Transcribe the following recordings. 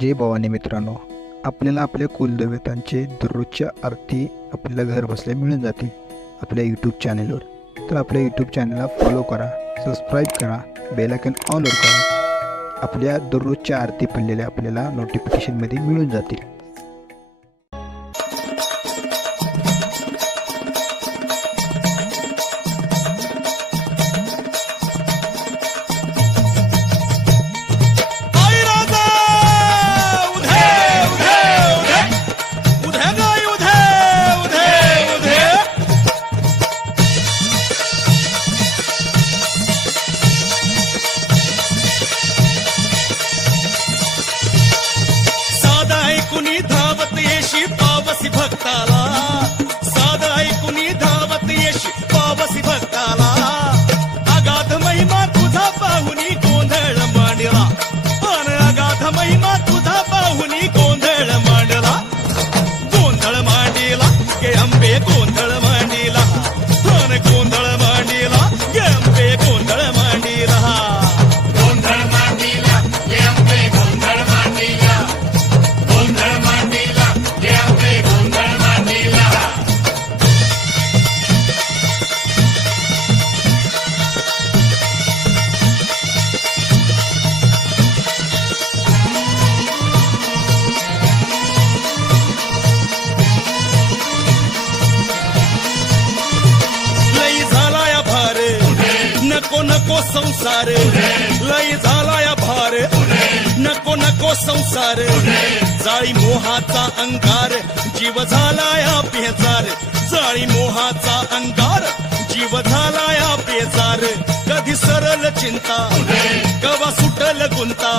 जय भवानी मित्रांनो, आपल्याला आपल्या कुलदेवतांचे दररोजच्या आरती आपल्याला घर बसल्या मिळून जातील आपल्या यूट्यूब चॅनलवर. तर आपल्या यूट्यूब चॅनलला फॉलो करा, सबस्क्राईब करा, बेल आयकॉन ऑलवर करा. आपल्या दररोजच्या आरती पडलेल्या आपल्याला नोटिफिकेशनमध्ये मिळून जातील. कुणी धावत येशी पावसी भक्ताला, साध ऐकुनी धावत येशी पावसी भक्ताला. अगाध महिमा तुझा पाहुनी गोंधळ मांडला, पण अगाध महिमा तुझा पाहुनी गोंधळ मांडला. गोंधळ मांडला गे अंबे, गोंधळ मांडला, पण गोंधळ मांडला गे अंबे, गोंधळ मांडला. नको नको संसार, लय झालाया भार, नको नको संसार. जाळी मोहाचा अंगार, जीव झालाया बेजार. जाळी मोहाचा अंगार, जीव झालाया बेजार. कधी सरल चिंता, कवा सुटल गुंता.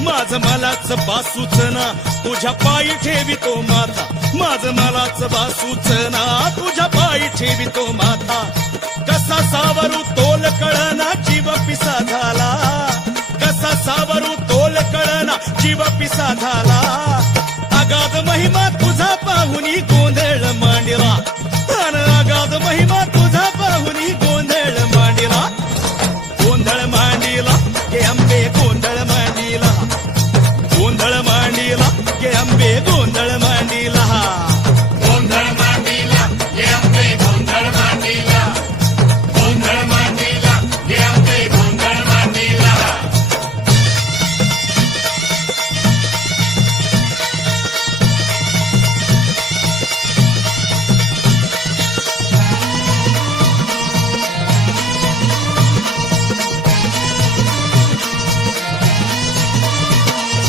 माझ मलाच बासूच ना, तुझ्या पायी ठेवितो माथा. माझ मलाच बासूच ना, तुझ्या पायी ठेवितो माथा. कसा सावरू तोल कळना, जीव पिसा झाला. कसा सावरू तोल कळना, जीव पिसा झाला. अगाध महिमा तुझा पाहुनी गोंधळ मांडला, आणि अगाध महिमा तुझा पाहुनी गोंधळ मांडला. गोंधळ मांडला गे अंबे, गोंधळ मांडला, गोंधळ मांडला गे अंबे, गोंधळ मांडला. गोंधळ मांडला गे अंबे, गोंधळ मांडला, गोंधळ मांडला गे अंबे, गोंधळ मांडला.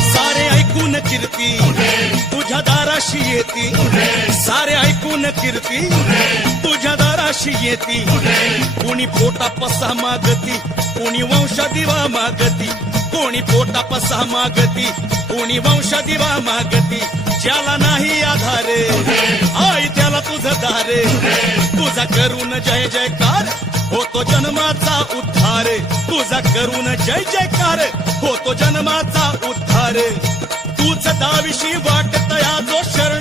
सारे ऐकून कीर्ती तुझ्या दाराशी येती. सारे ऐकून कीर्ती तुझ्या दाराशी येती. कोणी पोटा पसा मागती, कोणी वंशा दिवा मागती. कोणी पोटा पसा मागती, कोणी वंशा दिवा मागती. ज्याला नाही आधार, आई त्याला तुझं दार. तुझा करून जय जयकार, होतो जन्माचा उद्धार. तुझा करून जय जयकार, होतो जन्माचा उद्धार. तूच दाविशी वाटतया जो शरण